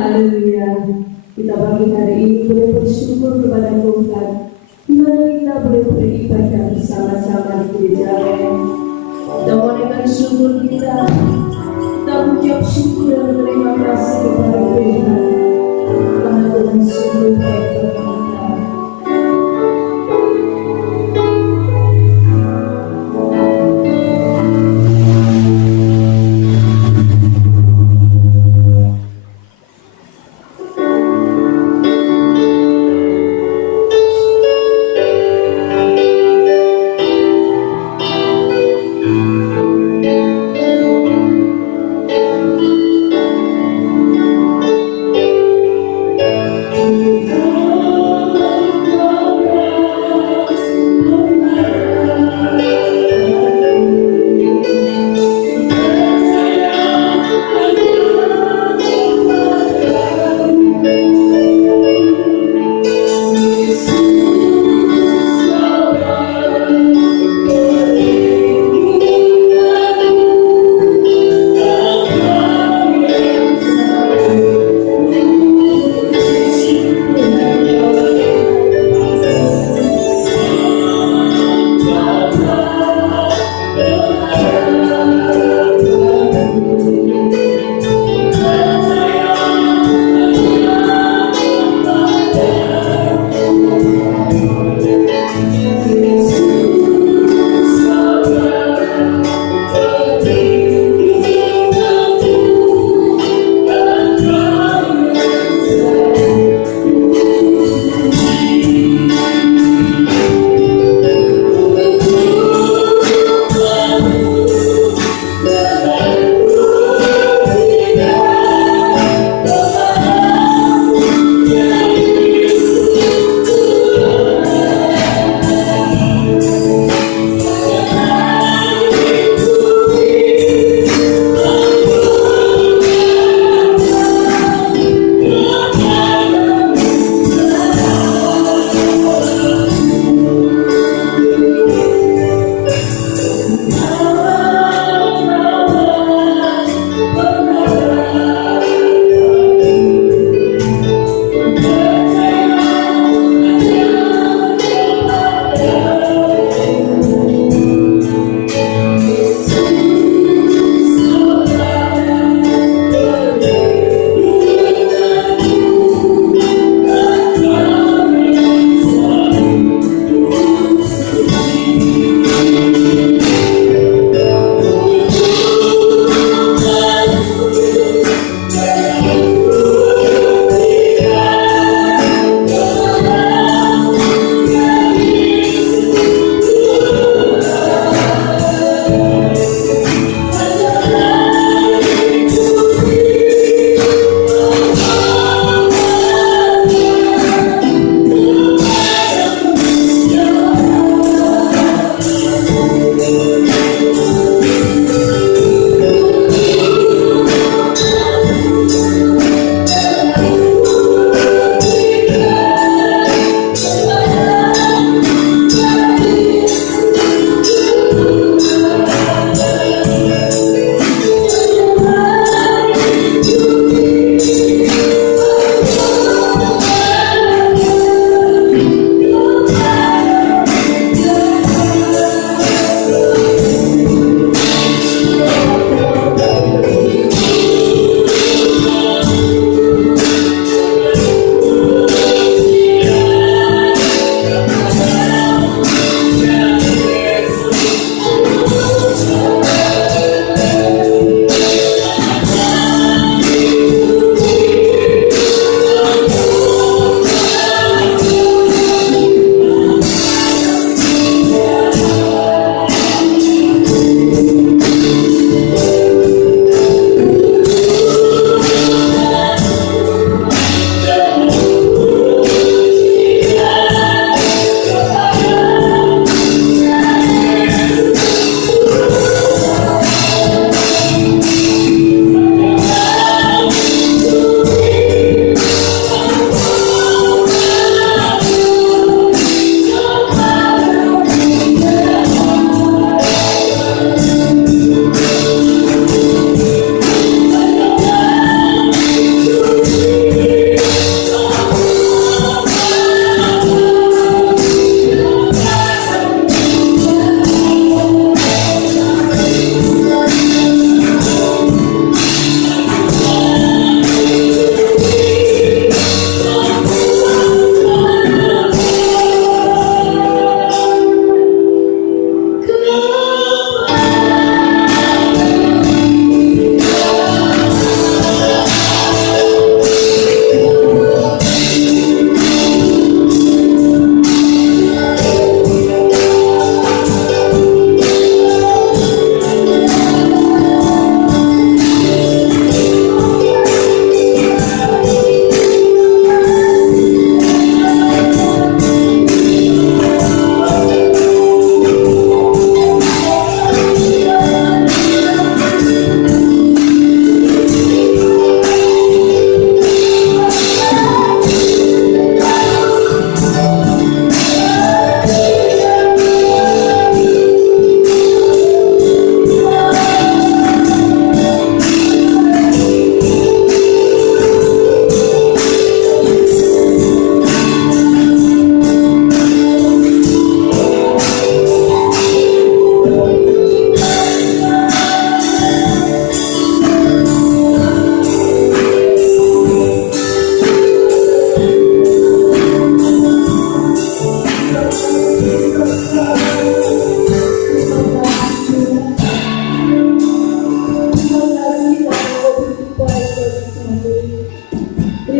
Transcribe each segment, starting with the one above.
Haleluya. Kita pagi hari ini boleh bersyukur kepada Tuhan, di mana kita boleh beribadah bersama-sama di gereja. Kita menaikkan syukur kita mengucap syukur dan berterima kasih kepada Tuhan, karena Tuhan sungguh baik bagi kita.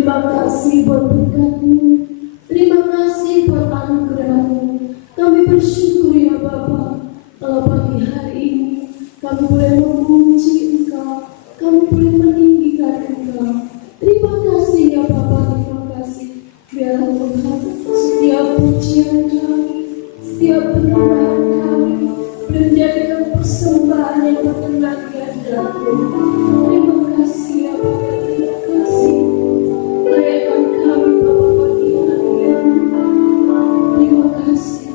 Terima kasih buat berkat-Mu. Terima kasih buat anugerah-Mu. Kami bersyukur ya Bapa, kalau pagi hari ini kami boleh memuji Engkau, kami boleh meninggikan Engkau. Terima kasih ya Bapa, terima kasih. Biarlah Tuhan setiap pujian kami, setiap penyembahan kami boleh menjadikan persembahan yang berkenan di hadirat-Mu. Terima kasih ya Bapa, terima kasih. Layakkan kami Bapa pagi hari ini. Terima kasih.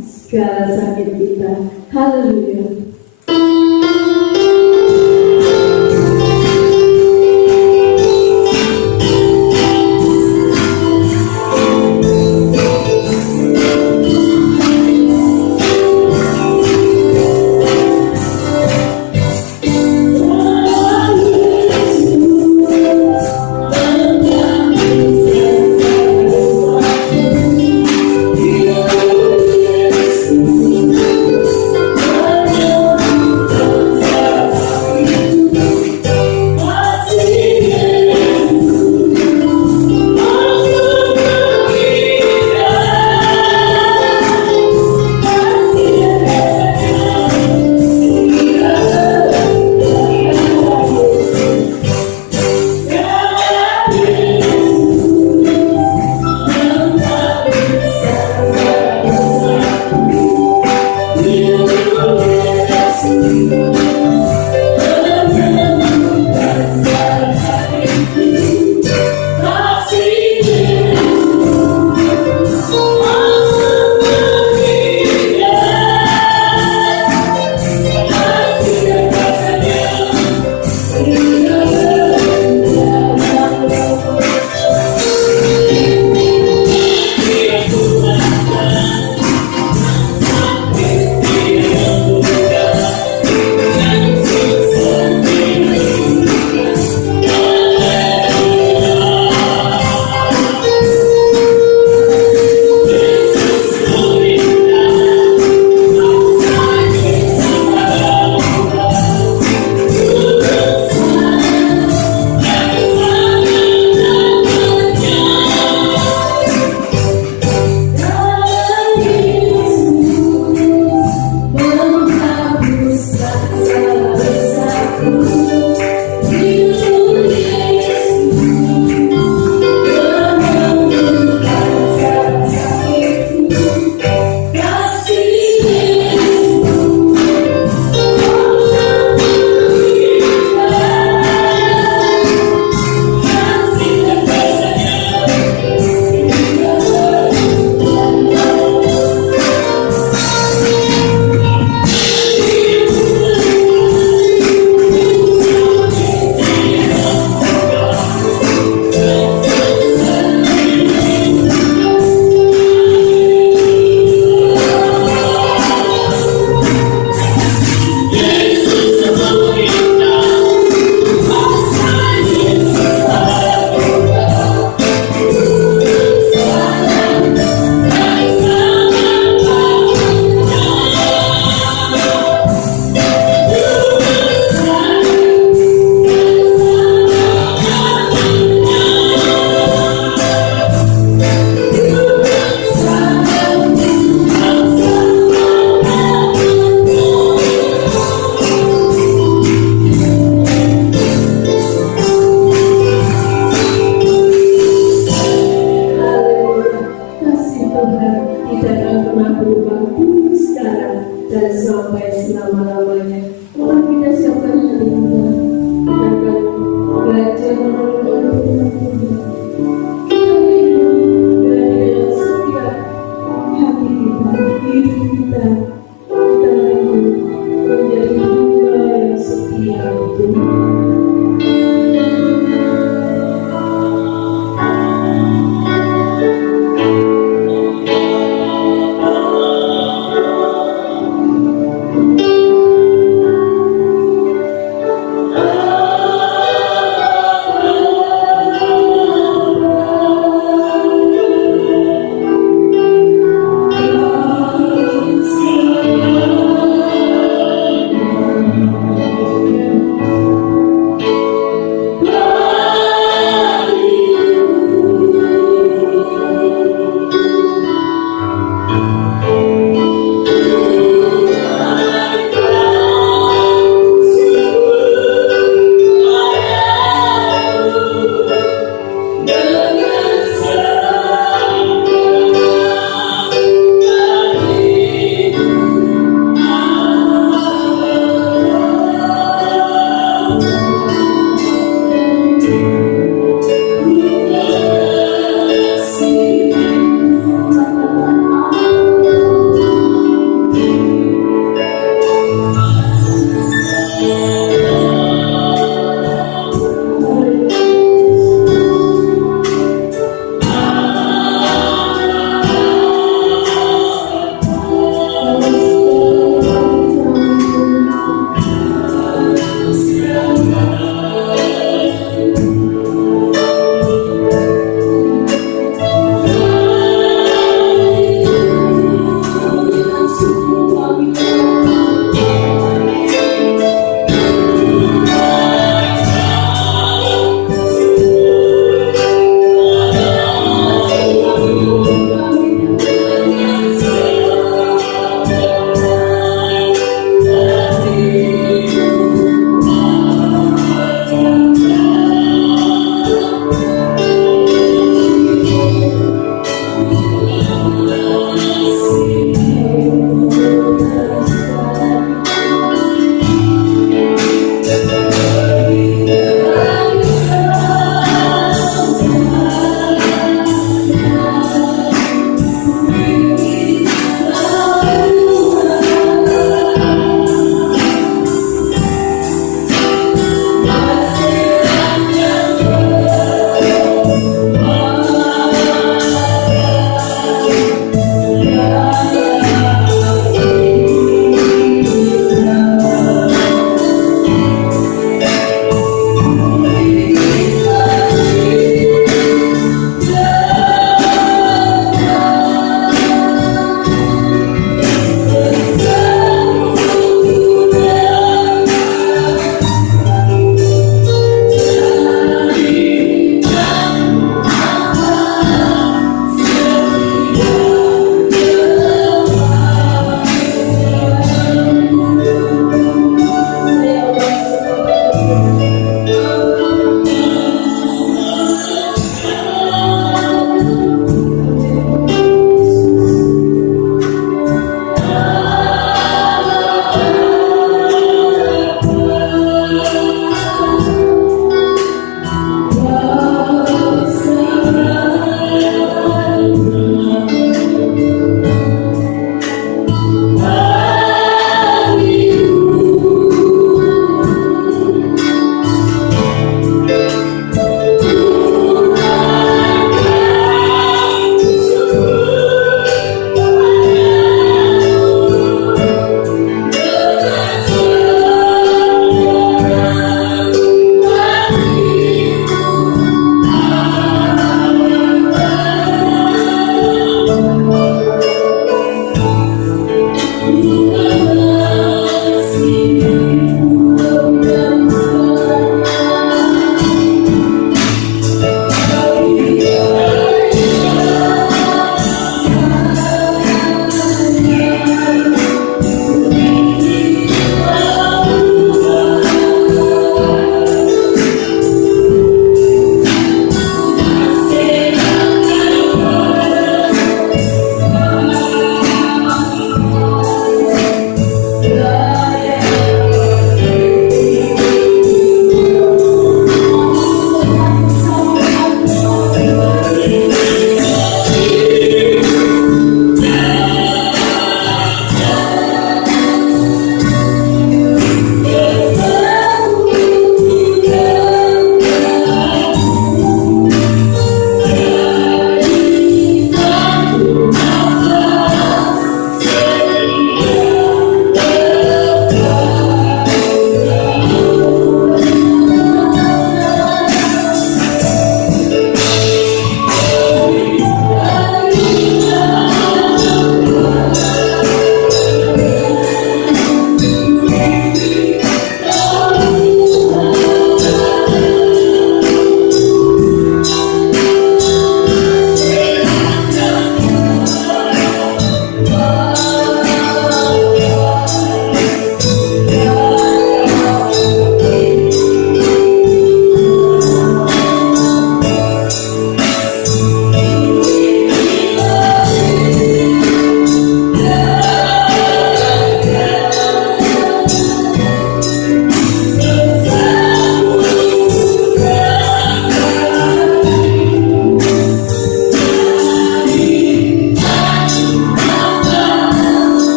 segala sakit kita. Haleluya.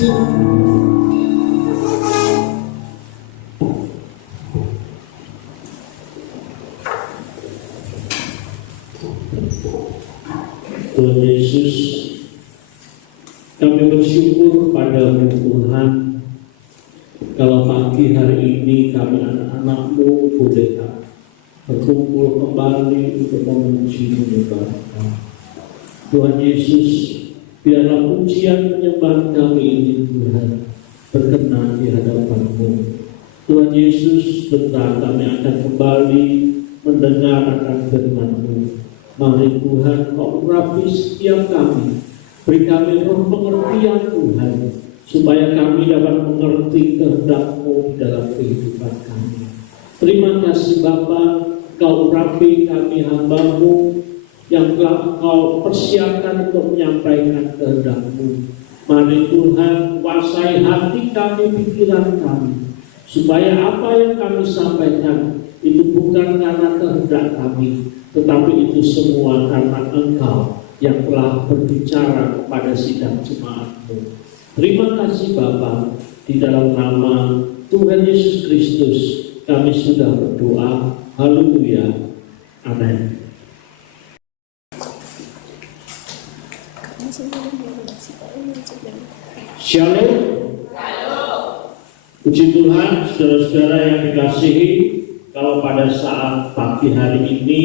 Tuhan Yesus, kami bersyukur padamu Tuhan, kalau pagi hari ini kami anak-anak-Mu boleh berkumpul kembali untuk memuji menyembah-Mu. Tuhan Yesus, biarlah pujian penyembahan kami ini Tuhan berkenan di hadapan-Mu. Tuhan Yesus, bentar kami akan kembali mendengar akan firman-Mu. Mari Tuhan, Kau urapi setiap kami, beri kami roh pengertian Tuhan, supaya kami dapat mengerti kehendak-Mu di dalam kehidupan kami. Terima kasih Bapa, Kau urapi kami hamba-Mu yang telah Kau persiapkan untuk menyampaikan kehendak-Mu. Mari Tuhan, kuasai hati kami, pikiran kami, supaya apa yang kami sampaikan itu bukan karena kehendak kami, tetapi itu semua karena Engkau yang telah berbicara kepada sidang jemaat-Mu. Terima kasih Bapa, di dalam nama Tuhan Yesus Kristus kami sudah berdoa. Haleluya. Amin. Shalom. Puji Tuhan, saudara-saudara yang dikasihi, kalau pada saat pagi hari ini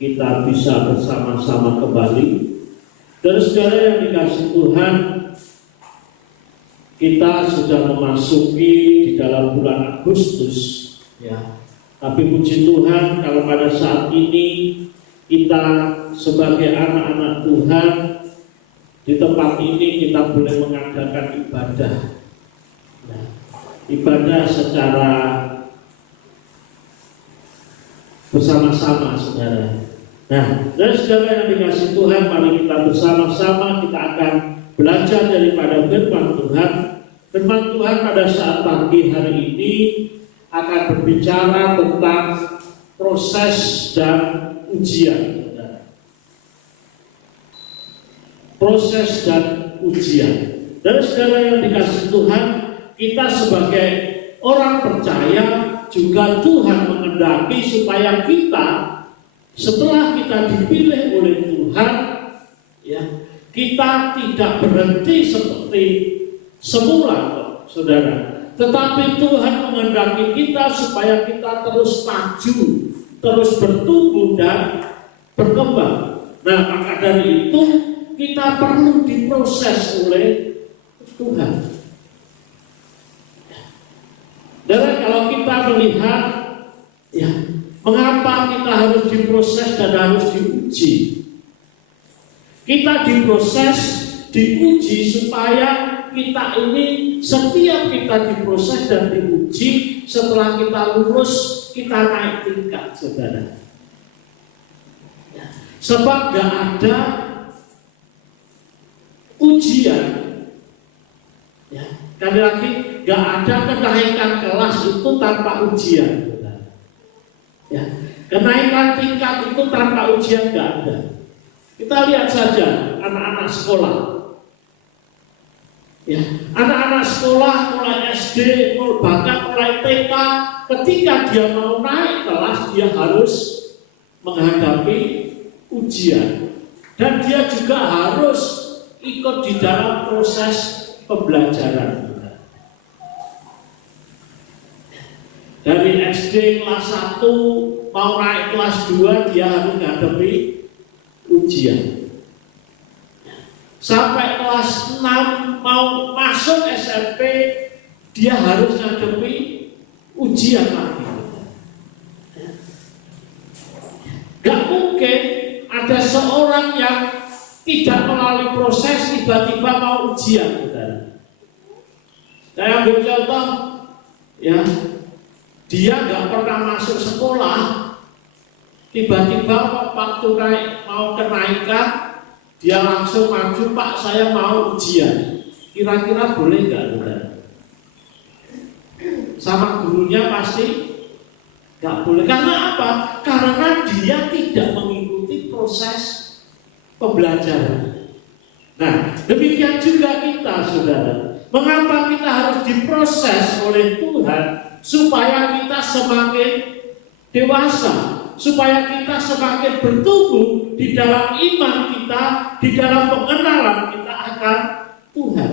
kita bisa bersama-sama kembali. Saudara-saudara yang dikasihi Tuhan, kita sudah memasuki di dalam bulan Agustus, ya. Tapi puji Tuhan, kalau pada saat ini kita sebagai anak-anak Tuhan di tempat ini kita boleh mengadakan ibadah, ya. Ibadah secara bersama-sama, saudara. Nah, saudara yang dikasihi Tuhan, mari kita bersama-sama kita akan belajar daripada firman Tuhan. Firman Tuhan pada saat pagi hari ini akan berbicara tentang proses dan ujian. Proses dan ujian. Dan saudara yang dikasihi Tuhan, kita sebagai orang percaya juga Tuhan mengendaki supaya kita setelah kita dipilih oleh Tuhan, ya, kita tidak berhenti seperti semula, saudara. Tetapi Tuhan mengendaki kita supaya kita terus maju, terus bertumbuh dan berkembang. Nah, maka dari itu kita perlu diproses oleh Tuhan. Dan kalau kita melihat, ya, mengapa kita harus diproses dan harus diuji? Kita diproses, diuji supaya kita ini setiap kita diproses dan diuji, setelah kita lulus kita naik tingkat, saudara. Ya. Sebab gak ada ujian, ya, sekali lagi gak ada kenaikan kelas itu tanpa ujian. Ya, kenaikan tingkat itu tanpa ujian gak ada. Kita lihat saja anak-anak sekolah. Ya, anak-anak sekolah mulai SD, bahkan mulai TK, ketika dia mau naik kelas dia harus menghadapi ujian, dan dia juga harus ikut di dalam proses pembelajaran. Dari SD kelas 1 mau naik kelas 2 dia harus menghadapi ujian. Sampai kelas 6 mau masuk SMP dia harus menghadapi ujian lagi. Gak mungkin ada seorang yang tidak melalui proses tiba-tiba mau ujian. Saya ambil contoh, ya, dia gak pernah masuk sekolah, tiba-tiba waktu mau kenaikan dia langsung maju, Pak saya mau ujian. Kira-kira boleh gak, saudara? Sama gurunya pasti gak boleh. Karena apa? Karena dia tidak mengikuti proses pembelajaran. Nah, demikian juga kita, saudara. Mengapa kita harus diproses oleh Tuhan supaya kita semakin dewasa, supaya kita semakin bertumbuh di dalam iman kita, di dalam pengenalan kita akan Tuhan.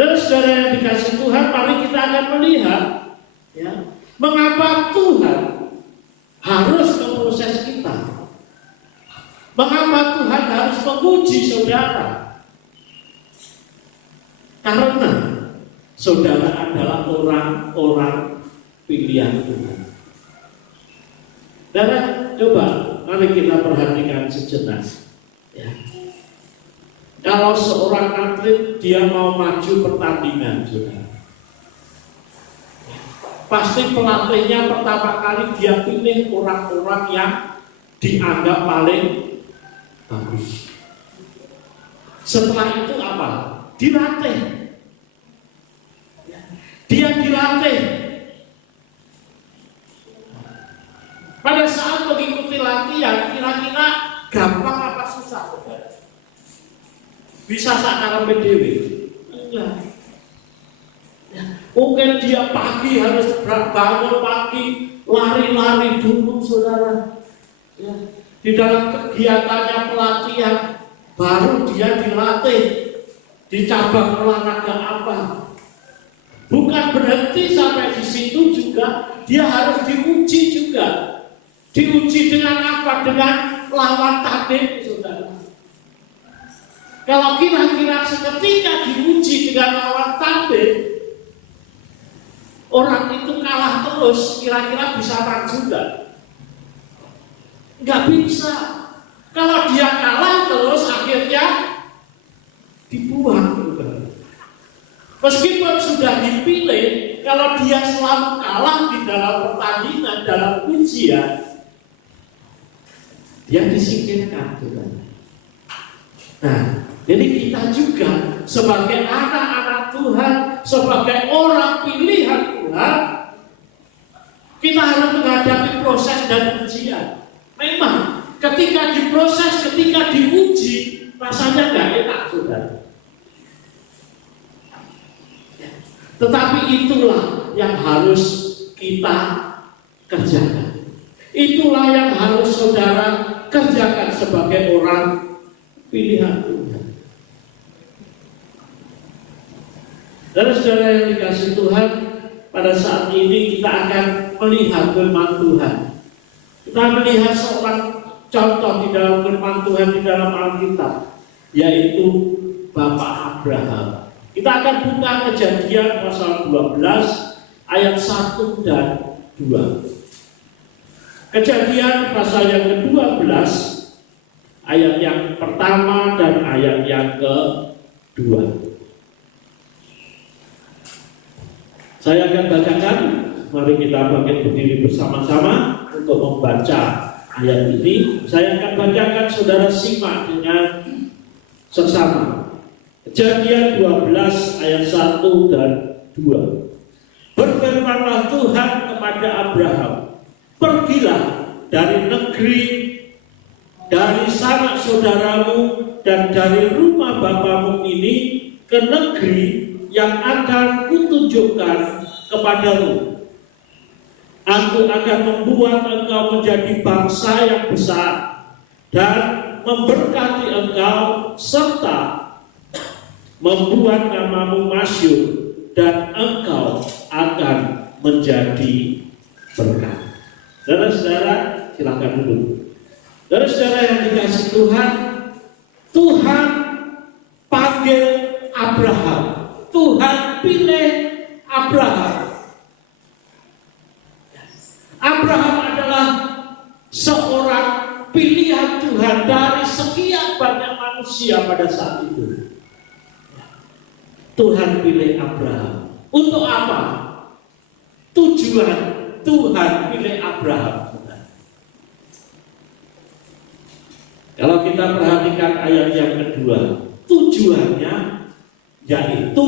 Dan saudara yang dikasih Tuhan, mari kita akan melihat ya, mengapa Tuhan harus memproses kita. Mengapa Tuhan harus menguji saudara? Karena saudara adalah orang-orang pilihan Tuhan. Dan coba mari kita perhatikan sejenak ya. Kalau seorang atlet dia mau maju pertandingan, saudara, pasti pelatihnya pertama kali dia pilih orang-orang yang dianggap paling bagus. Setelah itu apa? Dilatih. Dia dilatih. Pada saat mengikuti latihan, kira-kira gampang apa susah, saudara? Bisa sakar PDW? Enggak. Mungkin dia pagi harus bangun pagi, lari-lari dulu, saudara. Ya. Di dalam kegiatannya pelatihan, baru dia dilatih di cabang olahraga apa. Bukan berhenti sampai di situ juga, dia harus diuji juga. Diuji dengan apa? Dengan lawan tanding, saudara. Kalau kira-kira seketika diuji dengan lawan tanding, orang itu kalah terus, kira-kira bisa maju enggak? Enggak bisa. Kalau dia kalah terus, akhirnya dibuang. Meskipun sudah dipilih, kalau dia selalu kalah di dalam pertandingan, dalam ujian, dia disingkirkan. Nah, jadi kita juga sebagai anak-anak Tuhan, sebagai orang pilihan Tuhan, kita harus menghadapi proses dan ujian. Memang ketika diproses, ketika diuji, rasanya nggak enak, saudara. Tetapi itulah yang harus kita kerjakan. Itulah yang harus saudara kerjakan sebagai orang pilihan Tuhan. Dan saudara yang dikasih Tuhan, pada saat ini kita akan melihat firman Tuhan. Kita melihat seorang contoh di dalam firman Tuhan di dalam Alkitab, yaitu Bapak Abraham. Kita akan buka Kejadian pasal 12 ayat 1 dan 2. Kejadian pasal yang ke-12 ayat yang pertama dan ayat yang ke-2. Saya akan bacakan. Mari kita bangkit berdiri bersama-sama untuk membaca ayat ini. Saya akan bacakan, saudara simak dengan seksama. Kejadian 12 ayat 1 dan 2. Berfirmanlah Tuhan kepada Abraham, pergilah dari negeri, dari sanak saudaramu dan dari rumah bapamu ini ke negeri yang akan kutunjukkan kepadamu. Aku akan membuat engkau menjadi bangsa yang besar dan memberkati engkau serta membuat namamu masyhur, dan engkau akan menjadi berkat. Saudara-saudara, silakan duduk. Saudara-saudara yang dikasih Tuhan, Tuhan panggil Abraham. Tuhan pilih Abraham. Abraham adalah seorang pilihan Tuhan dari sekian banyak manusia pada saat itu. Tuhan pilih Abraham. Untuk apa? Tujuan Tuhan pilih Abraham. Kalau kita perhatikan ayat yang kedua, tujuannya yaitu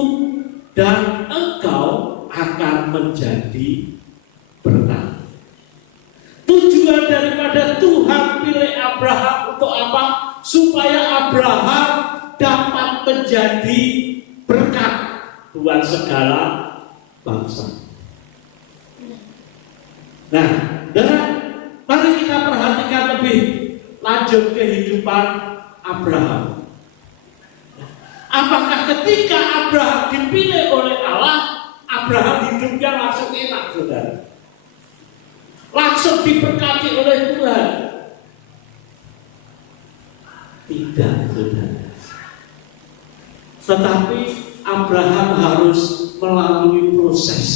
dan engkau akan menjadi berkat. Tujuan daripada Tuhan pilih Abraham untuk apa? Supaya Abraham dapat menjadi menjadi berkat buat segala bangsa. Nah, dan mari kita perhatikan lebih lanjut kehidupan Abraham. Apakah ketika Abraham dipilih oleh Allah, Abraham hidupnya langsung enak, saudara? Langsung diberkati oleh Tuhan? Tidak, saudara. Tetapi Abraham harus melalui proses.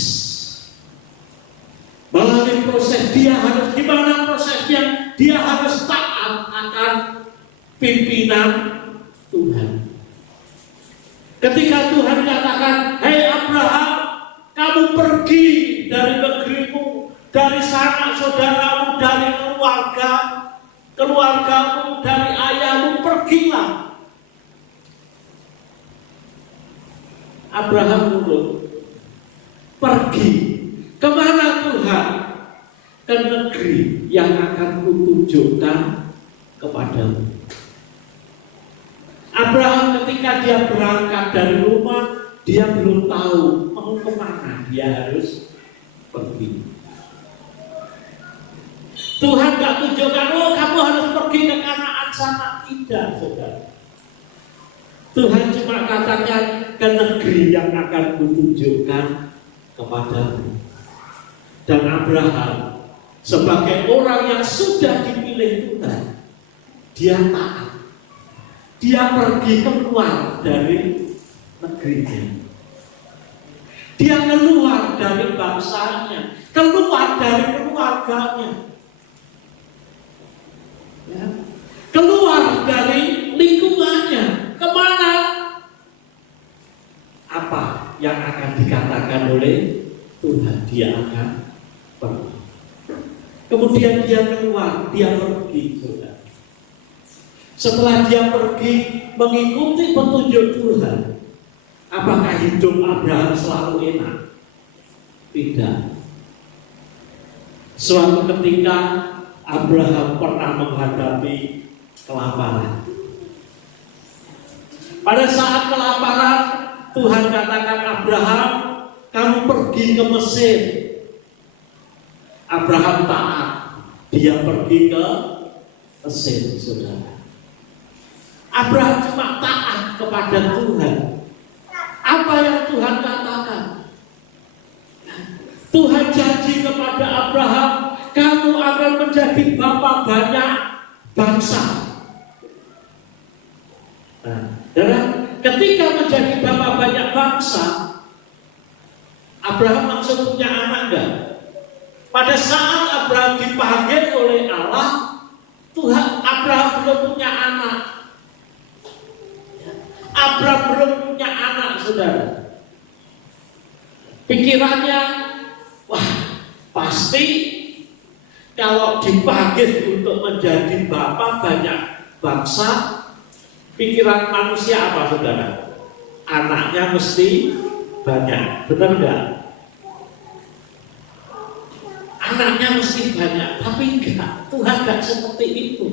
Melalui proses, dia harus, gimana prosesnya? Dia harus taat akan pimpinan Tuhan. Ketika Tuhan katakan, "Hei Abraham, kamu pergi dari negerimu, dari sanak saudaramu, dari keluargamu, dari ayahmu, pergilah." Abraham nurut. Pergi. Kemana Tuhan? Ke negeri yang akan kutunjukkan kepadamu. Abraham ketika dia berangkat dari rumah, dia belum tahu mau kemana dia harus pergi. Tuhan gak tunjukkan, oh kamu harus pergi ke Kanaan sana. Tidak, saudara. Tuhan cuma katakan ke negeri yang akan kutunjukkan kepadamu. Dan Abraham sebagai orang yang sudah dipilih Tuhan, dia taat. Dia pergi keluar dari negerinya. Dia keluar dari bangsanya, keluar dari keluarganya, ya. Keluar dari lingkungannya. Kemana? Apa yang akan dikatakan oleh Tuhan? Dia akan pergi. Kemudian dia keluar, dia pergi, saudara. Setelah dia pergi mengikuti petunjuk Tuhan, apakah hidup Abraham selalu enak? Tidak. Suatu ketika Abraham pernah menghadapi kelaparan. Pada saat kelaparan, Tuhan katakan, Abraham, kamu pergi ke Mesir. Abraham taat. Dia pergi ke Mesir, saudara. Abraham cuma taat kepada Tuhan. Apa yang Tuhan katakan? Tuhan janji kepada Abraham, kamu akan menjadi bapa banyak bangsa. Nah, dan ketika menjadi bapa banyak bangsa, Abraham langsung punya anak enggak? Pada saat Abraham dipanggil oleh Allah, Tuhan, Abraham belum punya anak. Abraham belum punya anak, saudara. Pikirannya, wah, pasti kalau dipanggil untuk menjadi bapa banyak bangsa, pikiran manusia apa, saudara? Anaknya mesti banyak, benar enggak? Anaknya mesti banyak, tapi enggak. Tuhan enggak seperti itu.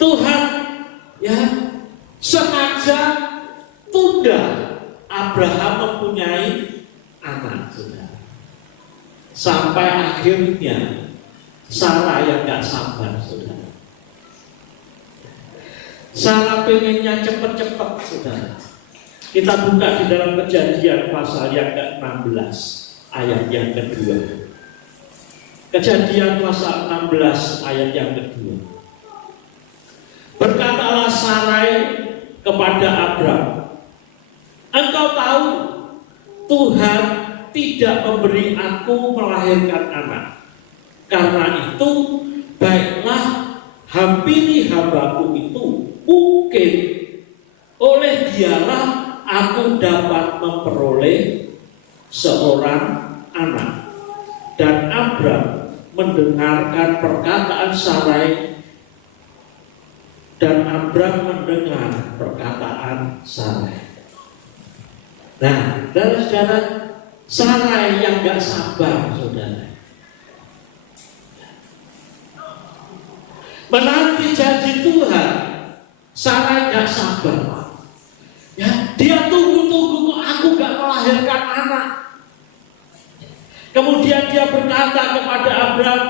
Tuhan sengaja tunda Abraham mempunyai anak, saudara. Sampai akhirnya Sarah yang enggak sabar, saudara. Sarah pengennya cepat-cepat, saudara. Kita buka di dalam Kejadian pasal yang ke-16 ayat yang kedua. Kejadian pasal 16 ayat yang kedua. Berkatalah Sarai kepada Abram, engkau tahu Tuhan tidak memberi aku melahirkan anak. Karena itu baiklah hampiri hambaku itu, mungkin oleh dialah aku dapat memperoleh seorang anak. Dan Abram mendengarkan perkataan Sarai, dan Abram mendengar perkataan Sarai. Nah, saudara, Sarai yang gak sabar, saudara, menanti janji Tuhan Sarai nggak sabar. Ya, dia tunggu-tunggu kok aku nggak melahirkan anak. Kemudian dia berkata kepada Abraham,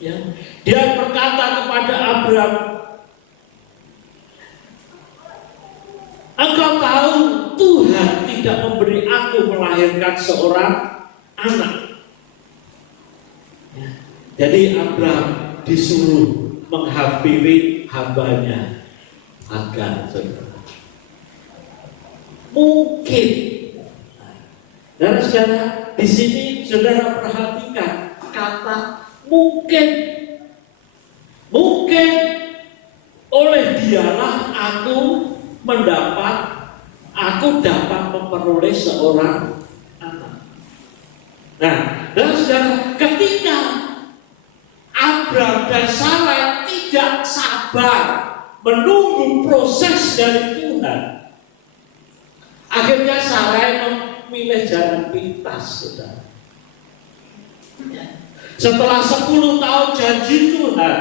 ya, dia berkata kepada Abraham, engkau tahu Tuhan tidak memberi aku melahirkan seorang anak. Ya, jadi Abraham disuruh menghampiri hambanya Hagar. Mungkin, dan saudara di sini saudara perhatikan kata mungkin, mungkin oleh dialah aku dapat memperoleh seorang anak. Nah, dan saudara, ketika Abraham dan Sarai tidak sabar menunggu proses dari Tuhan, akhirnya Sarai memilih jalan pintas, saudara. Setelah 10 tahun janji Tuhan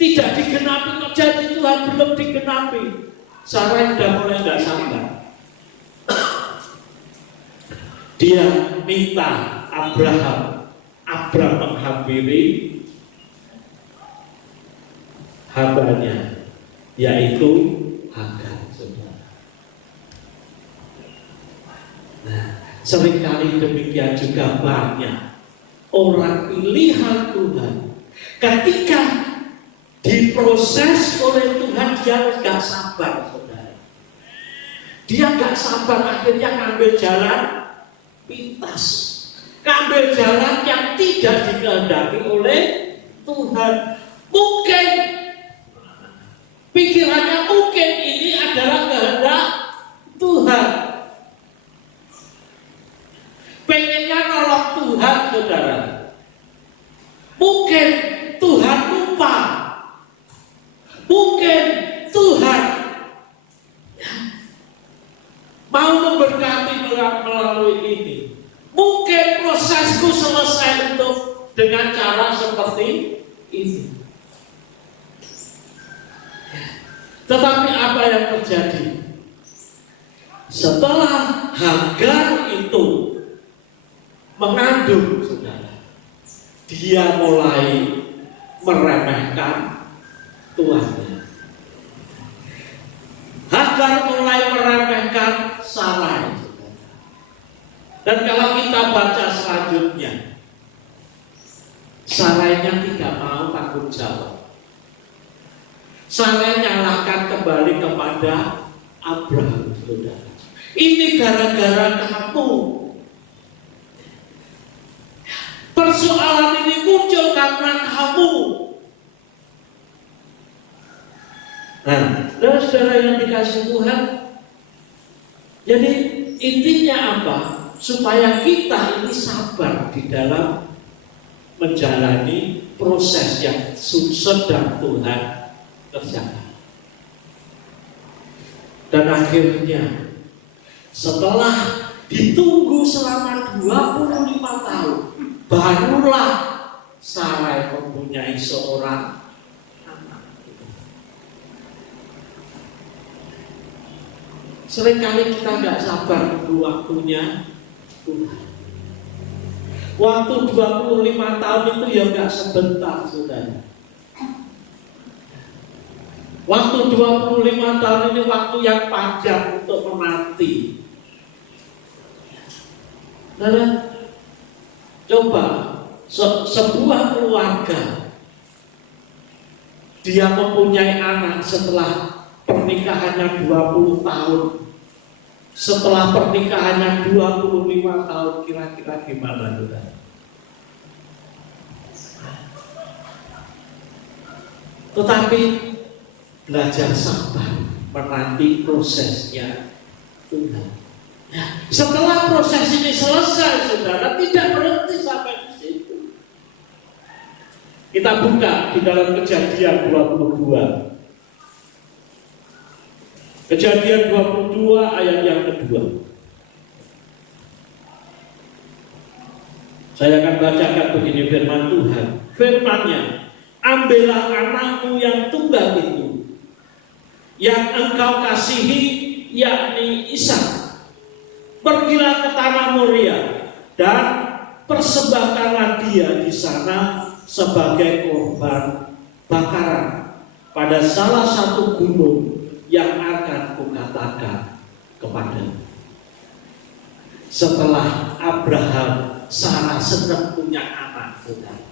tidak digenapi, janji Tuhan belum digenapi, Sarai sudah mulai nggak sabar. Dia minta Abraham menghampiri hambanya, yaitu Hagar, saudara. Nah, seringkali demikian juga banyak orang pilihan Tuhan. Ketika diproses oleh Tuhan, dia nggak sabar, saudara. Dia nggak sabar, akhirnya ngambil jalan pintas, ngambil jalan yang tidak dikehendaki oleh Tuhan. Mungkin pikirannya mungkin ini adalah kehendak Tuhan. Pengennya nolong Tuhan, saudara. Mungkin Tuhan lupa. Mungkin Tuhan mau memberkati melalui ini. Mungkin prosesku selesai dengan cara seperti ini. Tetapi apa yang terjadi? Setelah Hagar itu mengandung, saudara, dia mulai meremehkan tuannya. Hagar mulai meremehkan Sarai. Dan kalau kita baca selanjutnya, Sarainya tidak mau tanggung jawab. Sarai nyalahkan kembali kepada Abraham, saudara. Ini gara-gara kamu. Persoalan ini muncul karena kamu. Nah, saudara yang dikasih Tuhan, jadi intinya apa? Supaya kita ini sabar di dalam menjalani proses yang sedang Tuhan kerjakan. Dan akhirnya setelah ditunggu selama 25 tahun, barulah Sarai mempunyai seorang anak. Seringkali kita nggak sabar menunggu waktunya Tuhan. Waktu 25 tahun itu ya nggak sebentar, saudara. Waktu 25 tahun ini waktu yang panjang untuk menanti. Nah, coba sebuah keluarga, dia mempunyai anak setelah pernikahannya 20 tahun. Setelah pernikahannya 25 tahun, kira-kira gimana, saudara? Tetapi belajar sabar menanti prosesnya Tuhan. Nah, setelah proses ini selesai, saudara, tidak berhenti sampai di situ. Kita buka di dalam Kejadian 22. Kejadian 22 ayat yang kedua. Saya akan bacakan begini firman Tuhan. Firman-Nya, ambillah anakmu yang tunggal itu, yang engkau kasihi, yakni Ishak. Pergilah ke tanah Moria dan persembahkanlah dia di sana sebagai korban bakaran pada salah satu gunung yang akan kukatakan kepadamu. Setelah Abraham, Sarah sedang punya anak, saudara.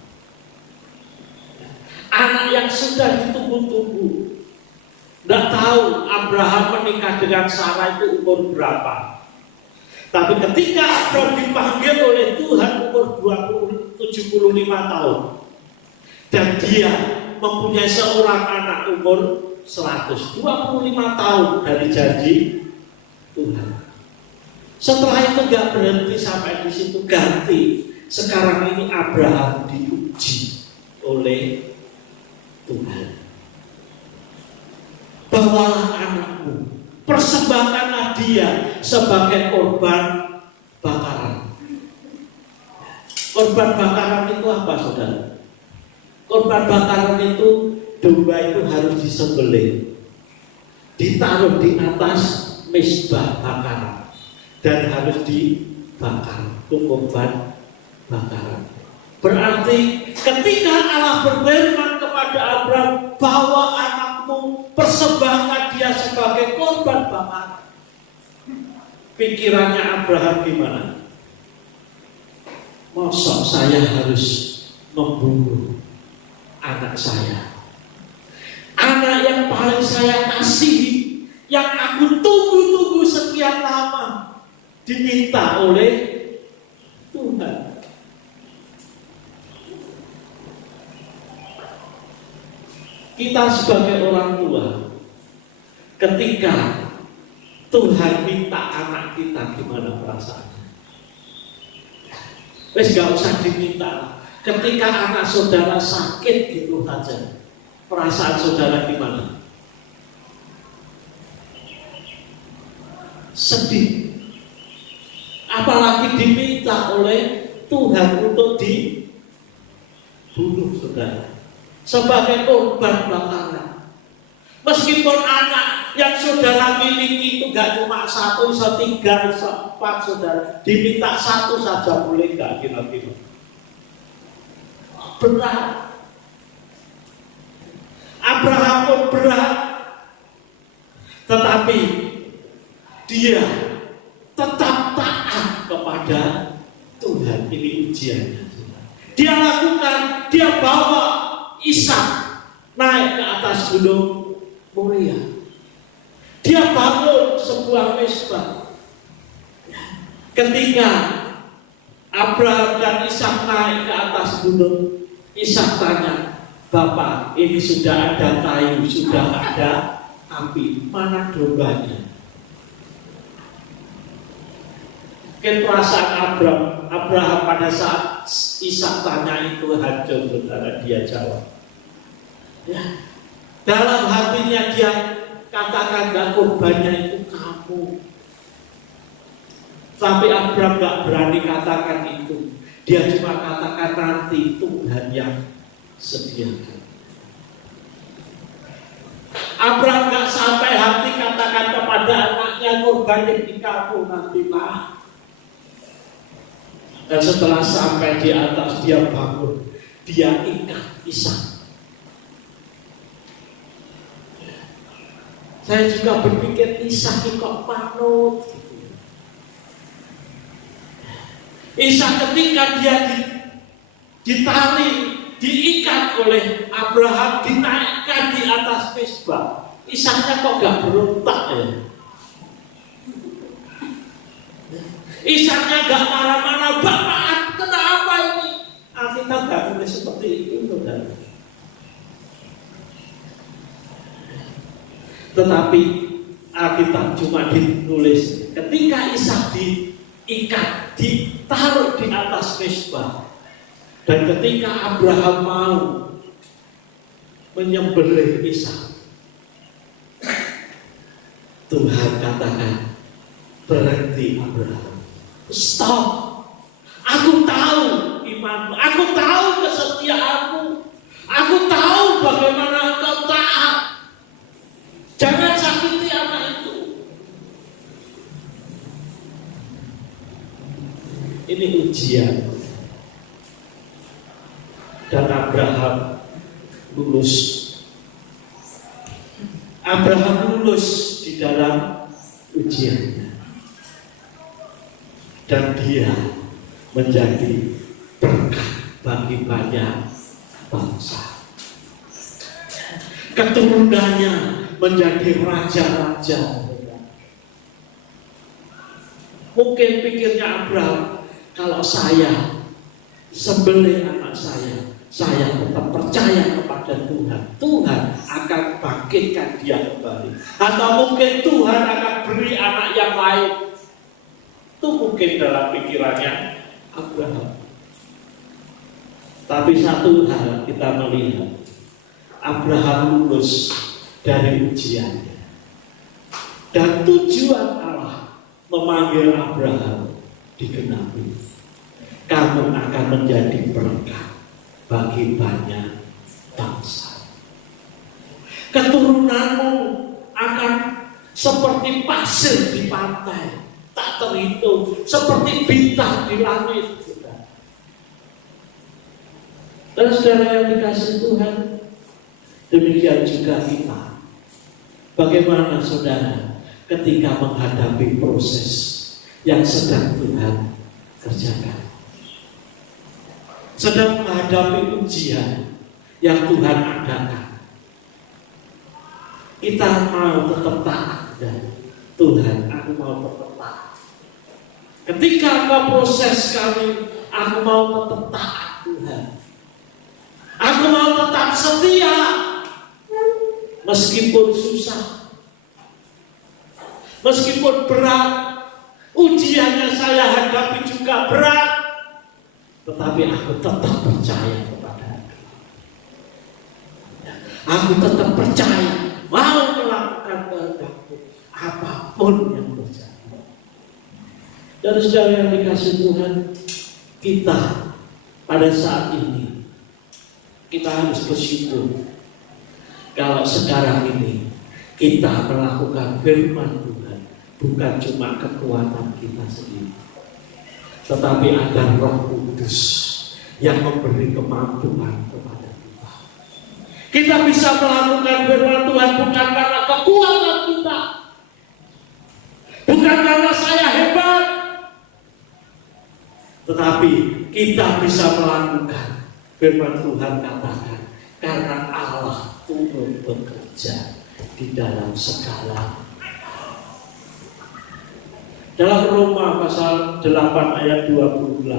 Anak yang sudah ditunggu-tunggu. Tidak tahu Abraham menikah dengan Sarah itu umur berapa. Tapi ketika Abraham dipanggil oleh Tuhan umur 75 tahun. Dan dia mempunyai seorang anak umur 125 tahun dari janji Tuhan. Setelah itu gak berhenti sampai di situ, ganti. Sekarang ini Abraham diuji oleh Tuhan. Bawalah anakmu, persembahkanlah dia sebagai korban bakaran. Korban bakaran itu apa, saudara? Korban bakaran itu, domba itu harus disembelih, ditaruh di atas mezbah bakaran, dan harus dibakar. Itu korban bakaran. Berarti ketika Allah berfirman kepada Abraham, bawa anakmu, persembahkan dia sebagai korban bakaran. Pikirannya Abraham gimana? Masa saya harus membunuh anak saya, anak yang paling saya kasihi, yang aku tunggu-tunggu sekian lama, diminta oleh Tuhan. Kita sebagai orang tua, ketika Tuhan minta anak kita, gimana perasaannya? Wes gak usah diminta. Ketika anak saudara sakit gitu saja, perasaan saudara gimana? Sedih. Apalagi diminta oleh Tuhan untuk dibunuh, saudara, sebagai korban bakaran. Meskipun anak yang saudara miliki itu gak cuma 1, 3, 4, saudara, diminta 1 saja boleh gak kira-kira? Berat. Abraham pun berat, tetapi dia tetap taat kepada Tuhan. Ini ujiannya. Dia lakukan, dia bawa Ishak naik ke atas gunung Moria. Dia bangun sebuah mezbah. Ketika Abraham dan Ishak naik ke atas gunung, Ishak tanya, Bapak, ini sudah ada kayu, sudah ada api, mana dombanya? Mungkin perasaan Abraham pada saat Ishak tanya itu hancur, saudara. Dia jawab, ya, dalam hatinya dia katakan, dan korbannya itu kamu. Tapi Abraham gak berani katakan itu. Dia cuma katakan nanti Tuhan yang sediakan. Abraham gak sampai hati katakan kepada anaknya, korbannya di kamu nanti, Pak. Dan setelah sampai di atas, dia bangun, dia ikat Ishak. Saya juga berpikir, Ishak kok panut gitu. Ishak ketika dia ditali, diikat oleh Abraham, dinaikkan di atas mezbah, Ishaknya kok gak berontak ya? Ishaknya gak marah-marah, Bapak, kenapa ini? Alkitab gak boleh seperti itu, saudara. Tetapi Alkitab cuma ditulis ketika Ishak diikat, ditaruh di atas mezbah, dan ketika Abraham mau menyembelih Ishak, Tuhan katakan, berhenti Abraham. Stop. Aku tahu imanmu, aku tahu kesetiaanmu, aku Aku tahu bagaimana engkau taat. Jangan sakiti anak itu. Ini ujian. Dan Abraham lulus. Abraham lulus di dalam ujiannya. Dan dia menjadi berkat bagi banyak bangsa. Keturunannya menjadi raja-raja. Mungkin pikirnya Abraham, kalau saya sembelih anak saya tetap percaya kepada Tuhan. Tuhan akan bangkitkan dia kembali. Atau mungkin Tuhan akan beri anak yang lain. Itu mungkin dalam pikirannya Abraham. Tapi satu hal kita melihat, Abraham lulus dari ujiannya. Dan tujuan Allah memanggil Abraham digenapi. Kamu akan menjadi berkat bagi banyak bangsa. Keturunanmu akan seperti pasir di pantai, tak terhitung, seperti bintang di langit. Dan saudara yang dikasihi Tuhan, demikian juga kita. Bagaimana saudara ketika menghadapi proses yang sedang Tuhan kerjakan, sedang menghadapi ujian yang Tuhan adakan, kita mau tetap taat dan Tuhan, aku mau tetap taat. Ketika engkau proses kami, aku mau tetap taat Tuhan. Aku mau tetap setia meskipun susah, meskipun berat, ujiannya saya hadapi juga berat, tetapi aku tetap percaya kepada Aku. Aku tetap percaya, mau melakukan kehendak-Mu apapun yang terjadi. Dan saudara yang dikasihi Tuhan, kita pada saat ini kita harus bersyukur kalau sekarang ini kita melakukan firman Tuhan bukan cuma kekuatan kita sendiri, tetapi ada Roh Kudus yang memberi kemampuan kepada kita. Kita bisa melakukan firman Tuhan bukan karena kekuatan kita, bukan karena saya hebat, tetapi kita bisa melakukan firman Tuhan katakan karena Allah turut bekerja di dalam segala. Dalam Roma pasal 8 ayat 28,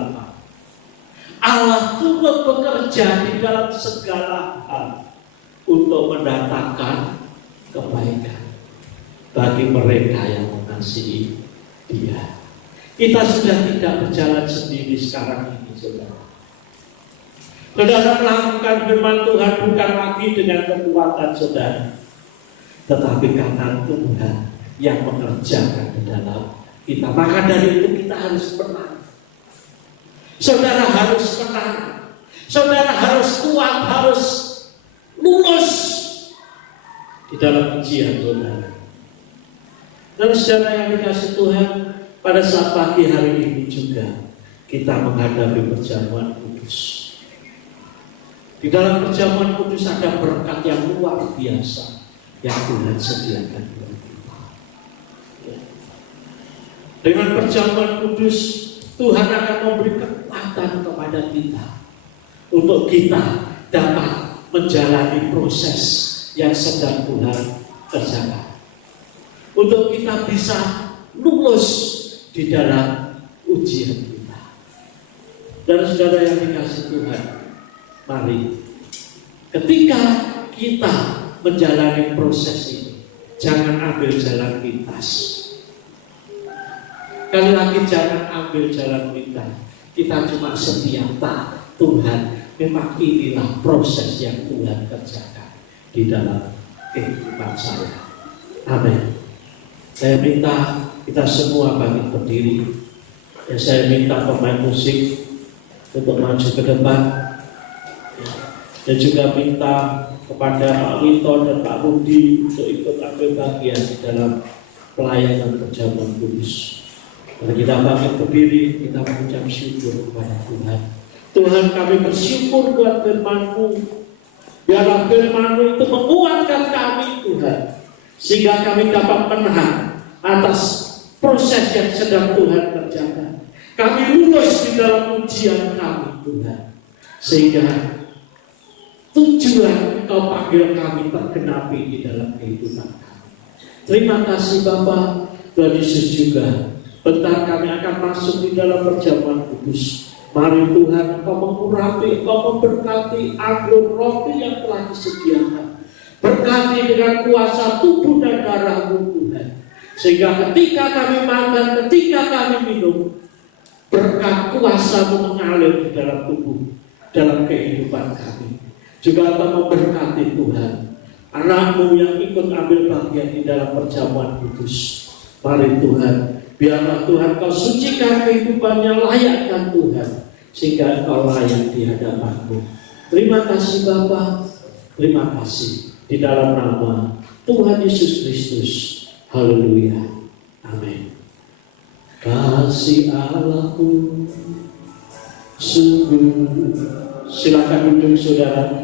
Allah turut bekerja di dalam segala hal untuk mendatangkan kebaikan bagi mereka yang mengasihi Dia. Kita sudah tidak berjalan sendiri sekarang ini, saudara. Saudara melakukan firman Tuhan bukan lagi dengan kekuatan saudara, tetapi karena Tuhan yang mengerjakan di dalam kita. Maka dari itu kita harus menang. Saudara harus menang. Saudara harus kuat, harus lulus di dalam ujian saudara. Dan saudara yang dikasihi Tuhan, pada saat pagi hari ini juga kita menghadapi perjamuan kudus. Di dalam perjamuan kudus ada berkat yang luar biasa yang Tuhan sediakan bagi kita. Dengan perjamuan kudus, Tuhan akan memberi kekuatan kepada kita untuk kita dapat menjalani proses yang sedang Tuhan kerjakan. Untuk kita bisa lulus di dalam ujian kita. Dan saudara yang dikasihi Tuhan, mari ketika kita menjalani proses ini, jangan ambil jalan pintas. Sekali lagi, jangan ambil jalan pintas. Kita cuma setia taat Tuhan. Memang inilah proses yang Tuhan kerjakan di dalam kehidupan saya. Amin. Saya minta kita semua bangkit berdiri. Ya, saya minta pemain musik untuk maju ke depan. Dan juga minta kepada Pak Wito dan Pak Rudi untuk ikut ambil bagian di dalam pelayanan perjamuan kudus. Mari kita bangkit berdiri, kita mengucap syukur kepada Tuhan. Tuhan, kami bersyukur buat firman-Mu. Biarlah firman-Mu itu menguatkan kami, Tuhan, sehingga kami dapat menang atas proses yang sedang Tuhan kerjakan. Kami lulus di dalam ujian kami, Tuhan, sehingga tujuan Engkau panggil kami tergenapi di dalam kehidupan kami. Terima kasih Bapa. Tuhan Yesus juga, bentar kami akan masuk di dalam perjamuan kudus. Mari Tuhan, Engkau mengurapi, Engkau memberkati anggur roti yang telah disediakan. Berkati dengan kuasa tubuh dan darah-Mu, Tuhan, sehingga ketika kami makan, ketika kami minum, berkat kuasa-Mu mengalir di dalam tubuh, dalam kehidupan kami. Juga Engkau memberkati Tuhan anak-Mu yang ikut ambil bagian di dalam perjamuan kudus. Mari Tuhan, biarlah Tuhan Kau sucikan kehidupannya, layakkan Tuhan, sehingga Engkau layak di hadapan-Mu. Terima kasih Bapa, terima kasih di dalam nama Tuhan Yesus Kristus. Haleluya, amin. Kasih Allahku sungguh. Silakan duduk saudara.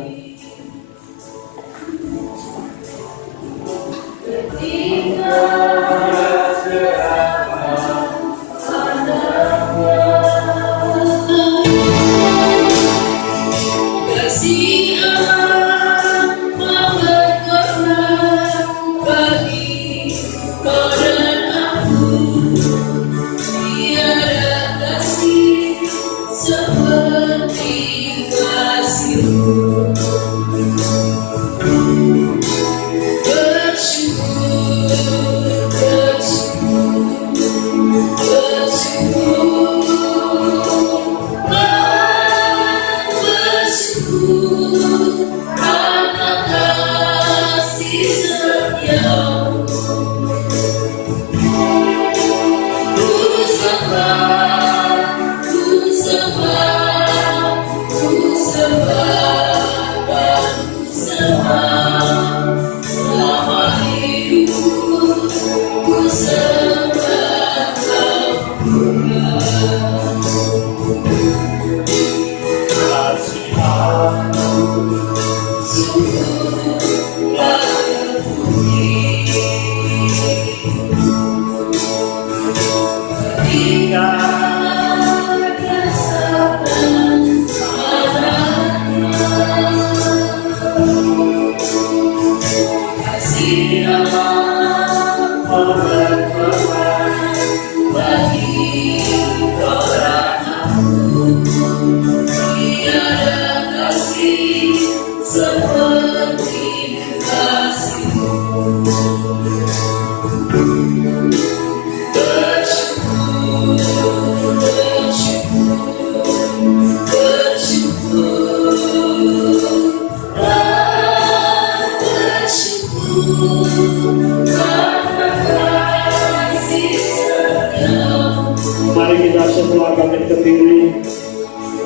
Mari kita semua bangkit berdiri.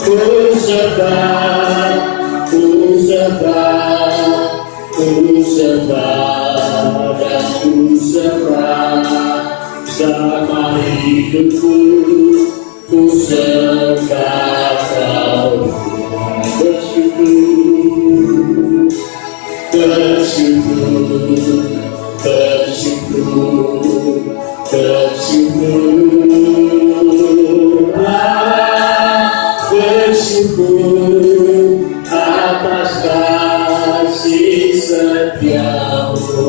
Ku sembah, ku sembah, ku sembah, dan ku sembah sama hidupku. Ku sembah Kau, bersyukur, bersyukur, bersyukur, bersyukurlah, bersyukur atas kasih setiamu.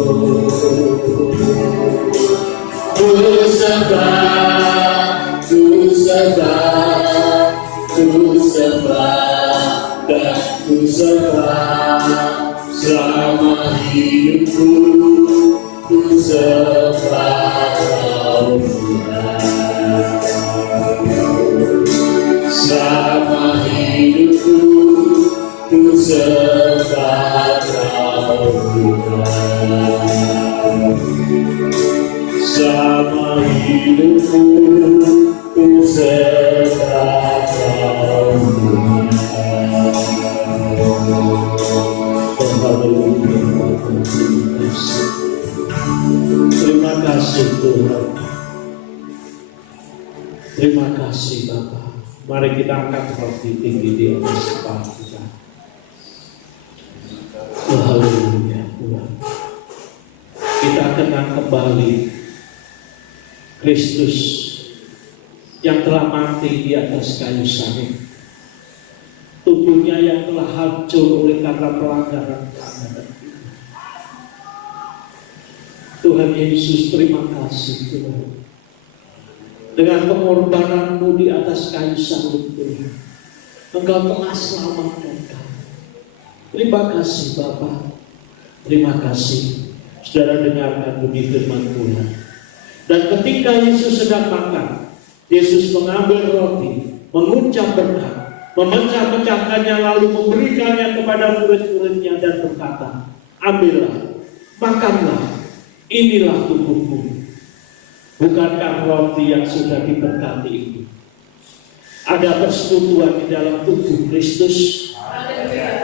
Ku sembah, ku sembah, ku sembah, dan ku sembah selama hidupku. Ku sembah Kau Tuhan, selama hidupku. Ku sembah Kau Tuhan, selama hidupku. Ku sembah Kau Tuhan. kasih Tuhan. Terima kasih Bapa. Mari kita angkat roti tinggi di atas kepala kita. Oh, haleluya Tuhan. Kita kenang kembali Kristus yang telah mati di atas kayu salib. Tubuhnya yang telah hancur oleh karena pelanggaran kita. Tuhan Yesus, terima kasih Tuhan. Dengan pengorbananmu di atas kayu salib Tuhan, Engkau telah selamatkan kami. Terima kasih Bapa. Terima kasih. Saudara dengarkan bunyi firman Tuhan. Dan ketika Yesus sedang makan, Yesus mengambil roti, mengucap berkat, memecah-mecahkannya lalu memberikannya kepada murid-muridnya dan berkata, ambillah, makanlah, inilah tubuhku. Bukankah roti yang sudah diberkati itu ada persekutuan di dalam tubuh Kristus?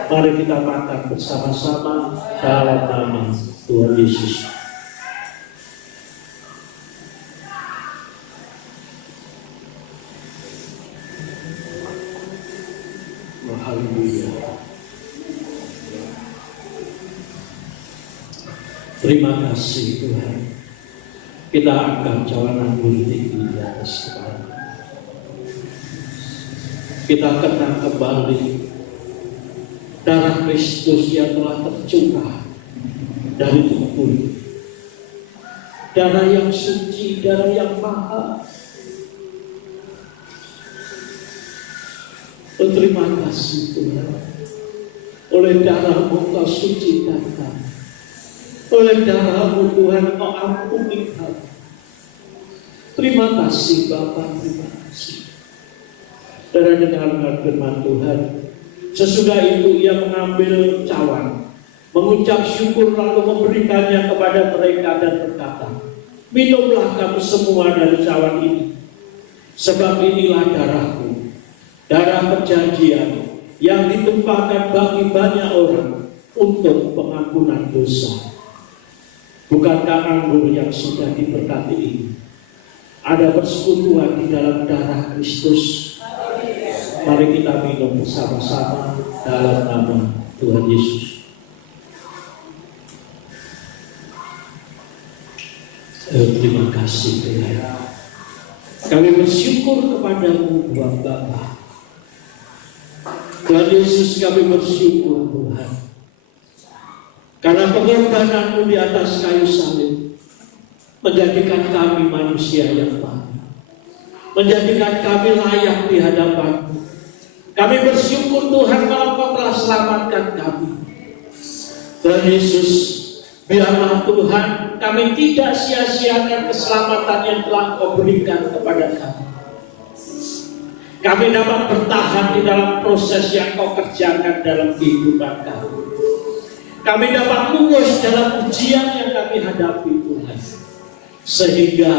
Mari kita makan bersama-sama dalam nama Tuhan Yesus. Haleluya. Terima kasih Tuhan. Kita angkat cawanan politik di atas kepala. Kita kenang kembali darah Kristus yang telah tercurah dari tubuh. Darah yang suci, darah yang mahal. Oh, terima kasih Tuhan. Oleh darah-Mu Kau sucikan kami. Oleh darah-Mu Tuhan Kau ampuni kami. Terima kasih Bapa, terima kasih. Saudara dengarkan firman Tuhan. Sesudah itu Ia mengambil cawan, mengucap syukur lalu memberikannya kepada mereka dan berkata, minumlah kamu semua dari cawan ini, sebab inilah darahku, darah perjanjian yang ditumpahkan bagi banyak orang untuk pengampunan dosa. Bukankah anggur yang sudah diberkati ini ada persekutuan di dalam darah Kristus? Mari kita minum bersama-sama dalam nama Tuhan Yesus. Terima kasih Tuhan. Kami bersyukur kepada-Mu Tuhan Bapa. Tuhan Yesus, kami bersyukur Tuhan, karena pengorbanan-Mu di atas kayu salib menjadikan kami manusia yang baik, menjadikan kami layak di hadapan-Mu. Kami bersyukur Tuhan kalau Kau telah selamatkan kami. Tuhan Yesus, biarlah Tuhan kami tidak sia-siakan keselamatan yang telah Kau berikan kepada kami. Kami dapat bertahan di dalam proses yang Kau kerjakan dalam kehidupan kami. Kami dapat lulus dalam ujian yang kami hadapi Tuhan, sehingga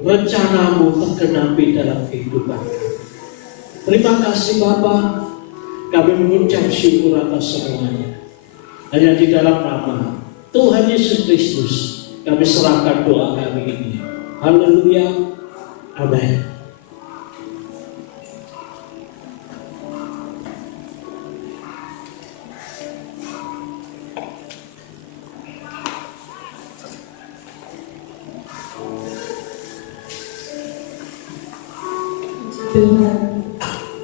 rencana-Mu tergenapi dalam kehidupan kami. Terima kasih Bapa. Kami mengucap syukur atas semuanya. Hanya di dalam nama Tuhan Yesus Kristus kami serahkan doa kami ini. Haleluya. Amin. Tuhan,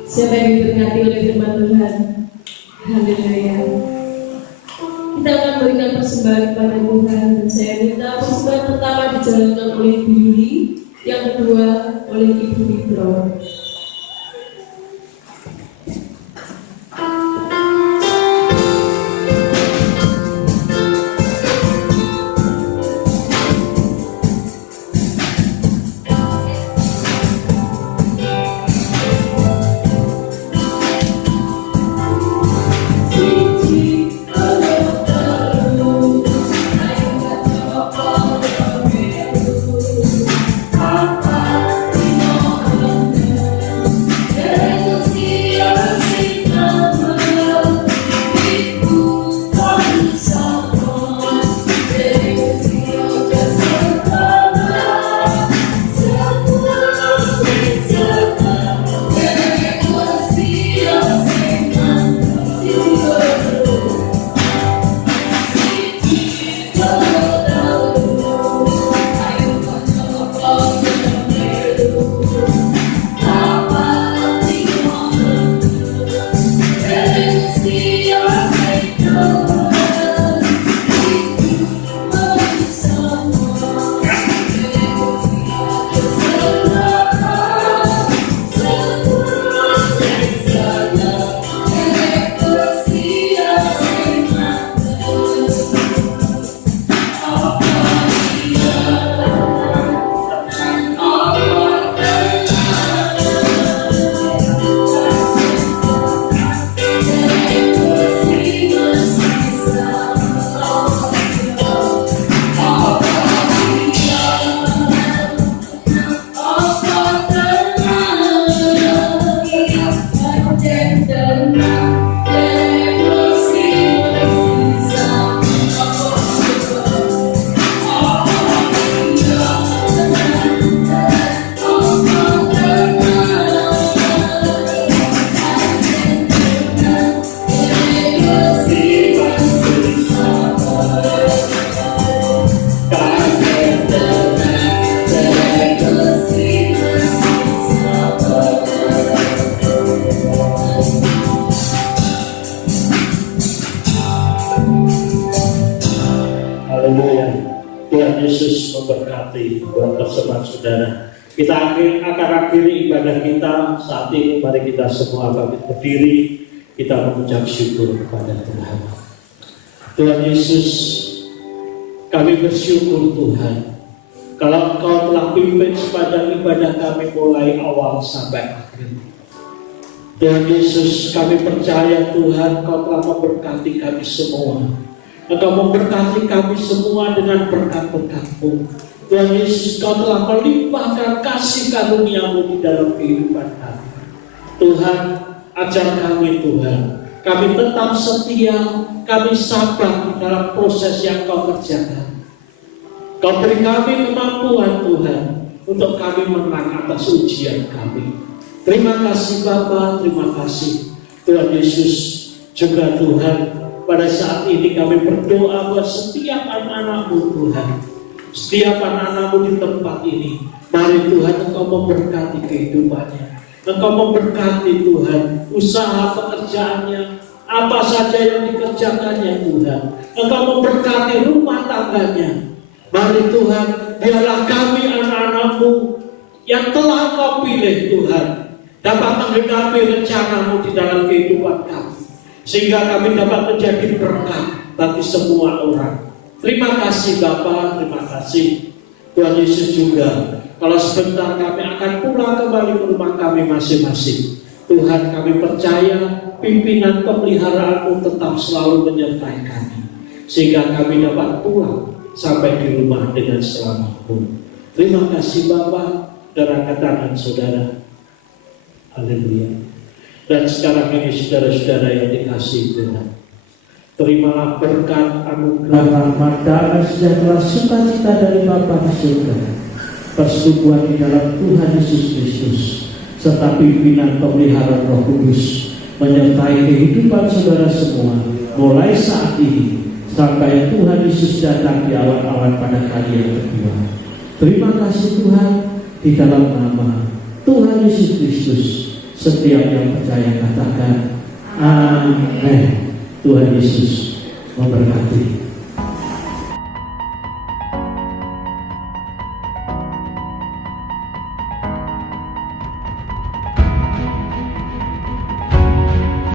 siapa yang diberkati oleh firman Tuhan? Haleluya. Kita akan berikan persembahan kepada Tuhan, dan saya minta persembahan pertama dijalankan oleh Ibu Yuli, yang kedua oleh Ibu Ibro. Apa Yesus memberkati buat persembahan saudara. Kita akan akhiri ibadah kita saat ini. Mari kita semua bangkit berdiri. Kita mengucap syukur kepada Tuhan. Tuhan Yesus, kami bersyukur Tuhan, kalau Engkau telah pimpin sepanjang ibadah kami mulai awal sampai akhir. Tuhan Yesus, kami percaya Tuhan, Engkau telah memberkati kami semua. Engkau memberkati kami semua dengan berkat-berkat-Mu. Tuhan Yesus, Engkau telah melimpahkan kasih karunia-Mu di dalam kehidupan kami. Tuhan, ajar kami Tuhan, kami tetap setia, kami sabar di dalam proses yang Kau kerjakan. Kau beri kami kemampuan Tuhan, untuk kami menang atas ujian kami. Terima kasih Bapa, terima kasih Tuhan Yesus. Juga Tuhan, pada saat ini kami berdoa buat setiap anak-anak-Mu Tuhan, setiap anak-anak-Mu di tempat ini. Mari Tuhan Engkau memberkati kehidupannya, Engkau memberkati Tuhan usaha pekerjaannya, apa saja yang dikerjakannya Tuhan. Engkau memberkati rumah tangganya. Mari Tuhan, biarlah kami anak-anak-Mu yang telah Engkau pilih Tuhan dapat menggenapi rencana-Mu di dalam kehidupan kami, sehingga kami dapat menjadi berkat bagi semua orang. Terima kasih Bapa, terima kasih Tuhan Yesus. Juga kalau sebentar kami akan pulang kembali ke rumah kami masing-masing, Tuhan kami percaya pimpinan pemeliharaan-Mu tetap selalu menyertai kami, sehingga kami dapat pulang sampai di rumah dengan selamat pun. Terima kasih Bapa, dan angkat tangan saudara. Haleluya. Dan sekarang ini saudara-saudara yang dikasihi Tuhan, terimalah berkat anugerah rahmat damai sejahtera sukacita dari Bapa di surga, persekutuan di dalam Tuhan Yesus Kristus, serta pimpinan pemeliharaan Roh Kudus menyertai kehidupan saudara semua mulai saat ini sampai Tuhan Yesus datang di awan-awan pada kali yang kedua. Terima kasih Tuhan, di dalam nama Tuhan Yesus Kristus. Setiap yang percaya katakan amin. Tuhan Yesus memberkati.